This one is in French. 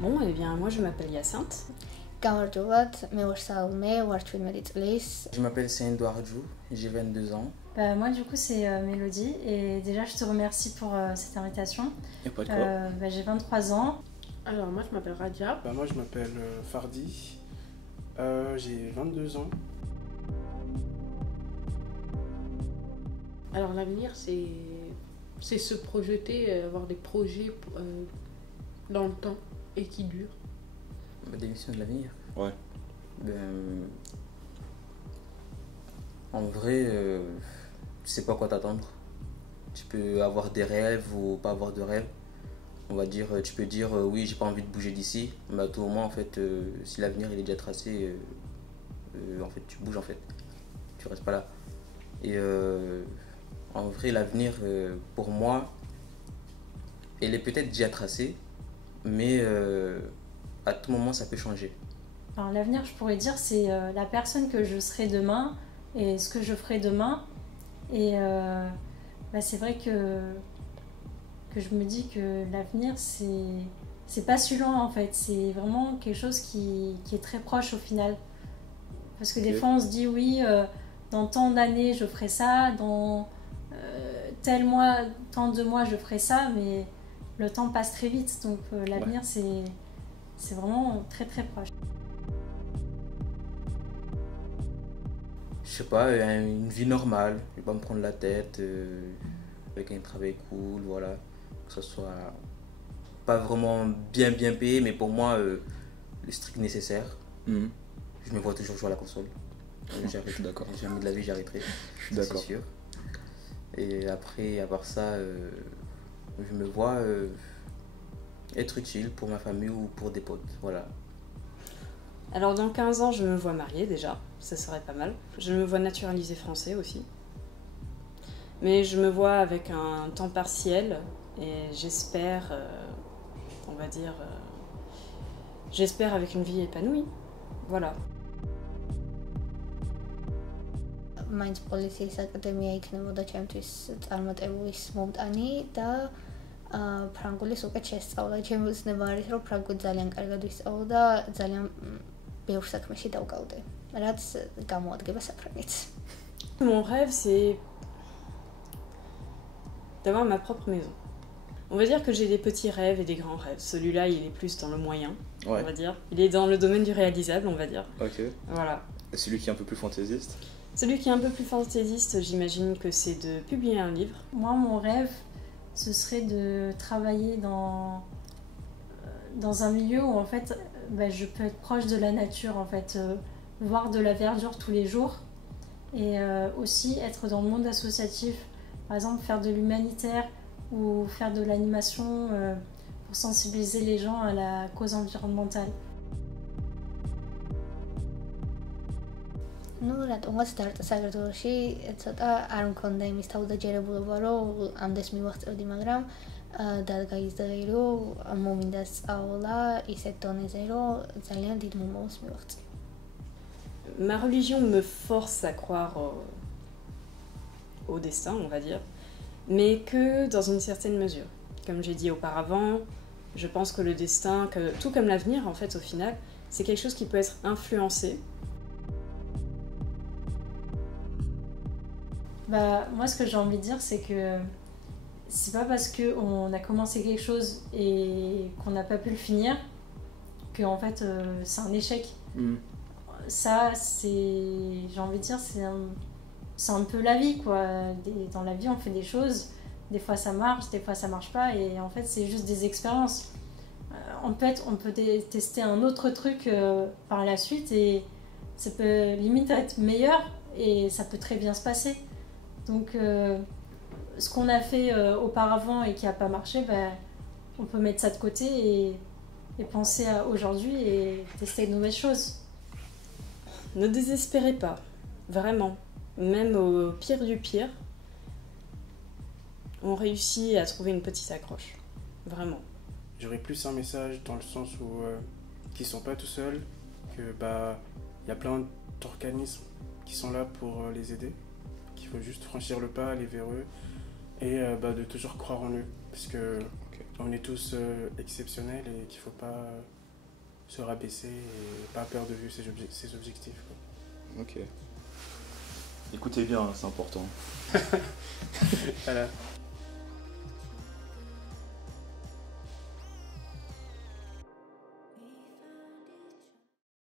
Bon, eh bien, moi je m'appelle Hyacinthe. Je m'appelle Seyndou Ardjou, j'ai 22 ans. Moi du coup c'est Mélodie et déjà je te remercie pour cette invitation. Et pas de quoi. J'ai 23 ans. Alors, moi je m'appelle Radia. Moi je m'appelle Fardi, j'ai 22 ans. Alors, l'avenir, c'est se projeter, avoir des projets dans le temps et qui durent. Des missions de l'avenir. Ouais. En vrai, tu sais pas quoi t'attendre. Tu peux avoir des rêves ou pas avoir de rêves. On va dire, tu peux dire oui, j'ai pas envie de bouger d'ici, mais à tout moment, en fait, si l'avenir il est déjà tracé, en fait, tu bouges en fait. Tu restes pas là. Et en vrai, l'avenir, pour moi, elle est peut-être déjà tracée, mais à tout moment, ça peut changer. Alors, l'avenir je pourrais dire c'est la personne que je serai demain et ce que je ferai demain. Et c'est vrai que je me dis que l'avenir c'est pas si loin en fait, c'est vraiment quelque chose qui est très proche au final. Parce que des fois on se dit oui, dans tant d'années je ferai ça, dans tel mois, tant de mois je ferai ça, mais le temps passe très vite, donc l'avenir c'est vraiment très très proche. Je sais pas, une vie normale, je vais pas me prendre la tête, avec un travail cool, voilà. Que ce soit pas vraiment bien payé, mais pour moi, le strict nécessaire. Mhm. Je me vois toujours jouer à la console. Je suis d'accord. Jamais de la vie j'arrêterai. Je suis d'accord. C'est sûr. Et après, à part ça, je me vois être utile pour ma famille ou pour des potes. Voilà. Alors, dans 15 ans, je me vois mariée déjà, ça serait pas mal. Je me vois naturalisée français aussi. Mais je me vois avec un temps partiel et j'espère, on va dire, j'espère avec une vie épanouie. Voilà. მაინც პოლიციის აკადემია იქნებოდა ჩემთვის წარმატებულის მომტანი და ფრანგულის უკეთ შესწავლა. ჩემი უცნება არის, რომ ფრანგული ძალიან კარგად ვისწავლო და ძალიან ბევრ საქმეში დავკავდე, რაც გამოადგება საფრანგეთს. Mon rêve, c'est d'avoir ma propre maison. On va dire que j'ai des petits rêves et des grands rêves. Celui-là, il est plus dans le moyen, Ouais. on va dire. Il est dans le domaine du réalisable, on va dire. Ok. Voilà. Et celui qui est un peu plus fantaisiste? Celui qui est un peu plus fantaisiste, j'imagine que c'est de publier un livre. Moi mon rêve ce serait de travailler dans un milieu où en fait je peux être proche de la nature en fait, voir de la verdure tous les jours et aussi être dans le monde associatif, par exemple faire de l'humanitaire ou faire de l'animation pour sensibiliser les gens à la cause environnementale. ნუ რატომაც დარტყა საქართველოში ცოტა არ მქონდა იმის თავდაჯერებულობა, რომ ამდენს მივაღწევდი, მაგრამ დადგაიზდები, რომ მომინდა სწავლა ისეთ დონეზე, რომ ძალიან დიდ მომავალს მივაღწევ. Ma religion me force à croire au destin, on va dire, mais que dans une certaine mesure. Comme j'ai dit auparavant, je pense que le destin, tout comme l'avenir en fait au final, c'est quelque chose qui peut être influencé. Moi ce que j'ai envie de dire c'est que c'est pas parce qu'on a commencé quelque chose et qu'on n'a pas pu le finir que en fait c'est un échec. Ça j'ai envie de dire c'est un peu la vie quoi. Dans la vie on fait des choses, des fois ça marche, des fois ça marche pas et en fait c'est juste des expériences. En fait on peut tester un autre truc par la suite et ça peut limite être meilleur et ça peut très bien se passer. Donc ce qu'on a fait auparavant et qui n'a pas marché, on peut mettre ça de côté et penser à aujourd'hui et tester de nouvelles choses. Ne désespérez pas, vraiment. Même au pire du pire, on réussit à trouver une petite accroche. Vraiment. J'aurais plus un message dans le sens où qu'ils sont pas tout seuls, que y a plein d'organismes qui sont là pour les aider, qu'il faut juste franchir le pas, aller vers eux et de toujours croire en eux. Parce que on est tous exceptionnels et qu'il ne faut pas se rabaisser et pas perdre de vue ses objectifs. Quoi. Ok. Écoutez bien, c'est important. Voilà.